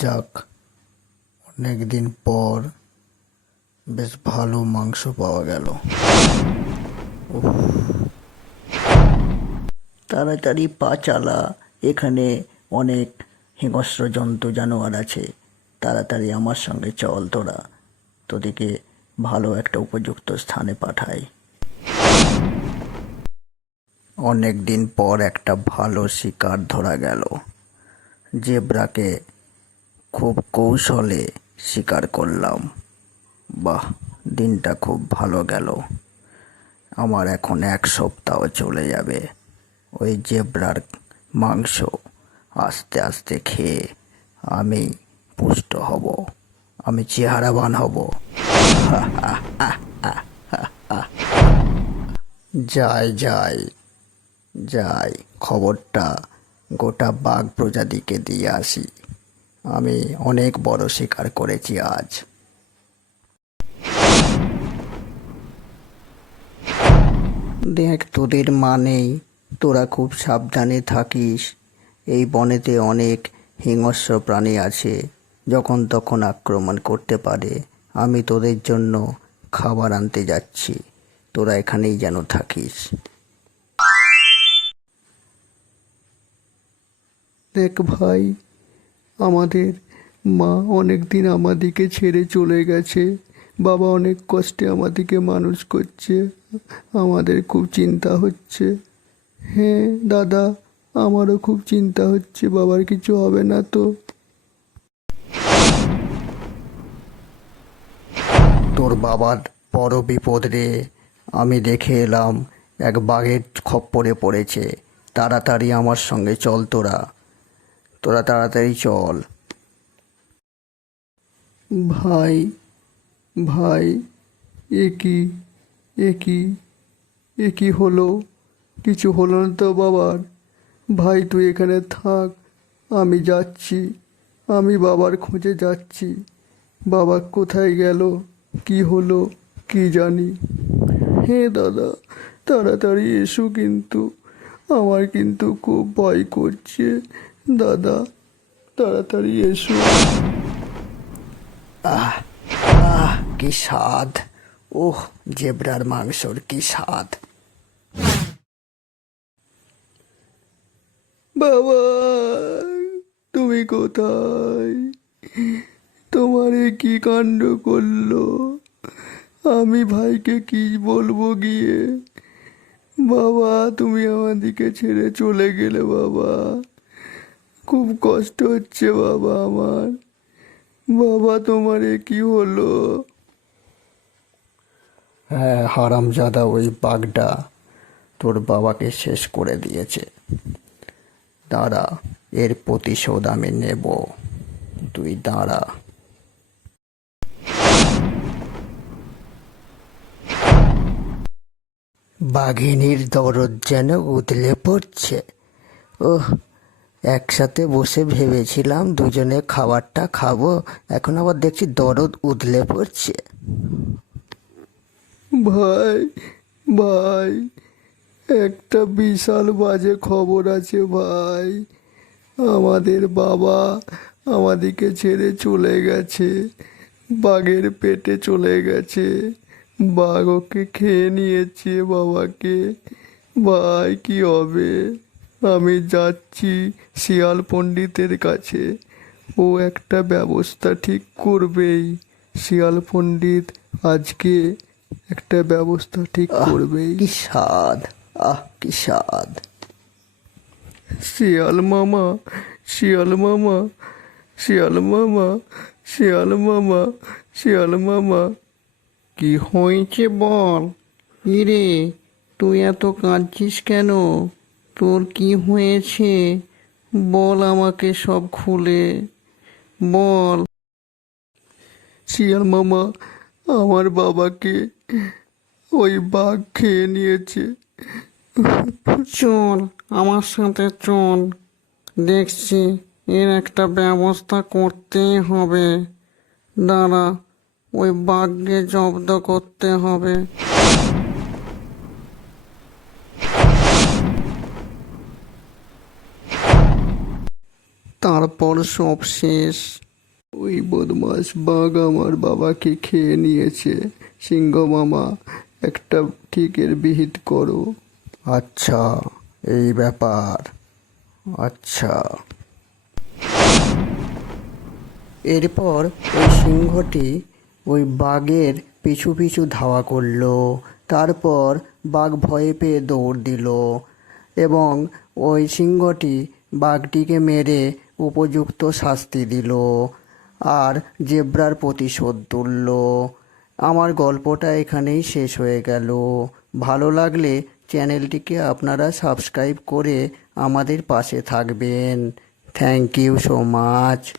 যাক, অনেক দিন পর বেশ ভালো মাংস পাওয়া গেল। তাড়াতাড়ি পা চালা, এখানে অনেক হিংস্র জন্তু জানোয়ার আছে। তাড়াতাড়ি আমার সঙ্গে চল তোরা, তোদেরকে ভালো একটা উপযুক্ত স্থানে পাঠাই। অনেক দিন পর একটা ভালো শিকার ধরা গেল। জেব্রাকে খুব কৌশলে শিকার করলাম। বাহ, দিনটা খুব ভালো গেল। আমার এখন এক সপ্তাহ চলে যাবে। ওই জেব্রার মাংস আস্তে আস্তে খেয়ে আমি পুষ্ট হব। আমি চেহারাবান হব। যাই যাই যাই, খবরটা গোটা বাঘ প্রজাতিকে দিয়ে আসি। আমি অনেক বড় শিকার করেছি আজ। দেখ, তোদের মা নেই তোরা খুব সাবধানে থাকিস। এই বনেতে অনেক হিংস্র প্রাণী আছে, যখন তখন আক্রমণ করতে পারে। আমি তোদের জন্য খাবার আনতে যাচ্ছি। তোরা এখানেই যেন থাকিস। দেখ ভাই আমাদের মা অনেক দিন আমাদিকে ছেড়ে চলে গেছে। বাবা অনেক কষ্টে আমাদিকে মানুষ করছে। আমাদের খুব চিন্তা হচ্ছে। হ্যাঁ দাদা, আমারও খুব চিন্তা হচ্ছে। বাবার কিছু হবে না তো? তোর বাবার বড় বিপদ রে, আমি দেখে এলাম এক বাঘের খপ্পরে পড়েছে। তাড়াতাড়ি আমার সঙ্গে চল তোরা। তোরা তাড়াতাড়ি চল। ভাই ভাই, এ কি এ কি এ কি হলো? কিছু হলো না তো বাবার। ভাই, তুই এখানে থাক, আমি যাচ্ছি, আমি বাবার খোঁজে যাচ্ছি। বাবা কোথায় গেল? কি হলো? কি জানি। হে দাদা, তাড়াতাড়ি এসো কিন্তু। আমার কিন্তু খুব ভয় করছে। দাদা তাড়াতাড়ি এসো। আহ আহ কি স্বাদ। ওহ জেব্রার মাংসর কি স্বাদ। বাবা তুমি কোথায়? তোমার কি কাণ্ড করল? আমি ভাইকে কি বলব গিয়ে? বাবা তুমি আমাদিকে ছেড়ে চলে গেলে বাবা। খুব কষ্ট হচ্ছে বাবা আমার। বাবা, তোমার কি হলো? হ্যাঁ হারামজাদা ওই বাঘটা তোর বাবাকে শেষ করে দিয়েছে। দাঁড়া, এর প্রতিশোধ আমি নেব। তুই দাঁড়া। বাঘিনীর দরদ যেন উতলে পড়ছে। ওহ একসাথে বসে ভেবেছিলাম দুজনে খাবারটা খাব। এখন আবার দেখছি দরদ উদলে পড়ছে। ভাই ভাই, একটা বিশাল বাজে খবর আছে ভাই। আমাদের বাবা আমাদিকে ছেড়ে চলে গেছে। বাঘের পেটে চলে গেছে। বাঘ ওকে খেয়ে নিয়েছে বাবাকে। ভাই, কি হবে? আমি যাচ্ছি শিয়াল পণ্ডিতের কাছে। ও একটা ব্যবস্থা ঠিক করবেই। শিয়াল পণ্ডিত আজকে একটা ব্যবস্থা ঠিক করবেই। কি স্বাদ আহ কি স্বাদ। শিয়াল মামা শিয়াল মামা শিয়াল মামা শিয়াল মামা শিয়াল মামা। কি হয়েছে বল? ইরে তুই এত কাঁদছিস কেন? তোর কি হয়েছে? বল আমাকে সব খুলে। বল। শিয়াল মামা আমার বাবাকে ওই বাঘ খেয়ে নিয়েছে। চল আমার সাথে চল। দেখছি এর একটা ব্যবস্থা করতেই হবে। দাঁড়া ওই বাঘকে জব্দ করতে হবে। তারপর সব শেষ। ওই বদমাস বাঘ আমার বাবাকে খেয়ে নিয়েছে। সিংহ মামা, একটা ঠিকের বিহিত করো। আচ্ছা এই ব্যাপার। আচ্ছা। এরপর ওই সিংহটি ওই বাঘের পিছু পিছু ধাওয়া করল। তারপর বাঘ ভয়ে পেয়ে দৌড় দিল এবং ওই সিংহটি বাঘটিকে মেরে উপযুক্ত শাস্তি দিল। আর জেব্রার প্রতিশোধ তুলল। আমার গল্পটা এখানেই শেষ হয়ে গেল। ভালো লাগলে চ্যানেলটিকে আপনারা সাবস্ক্রাইব করে আমাদের পাশে থাকবেন। Thank you so much.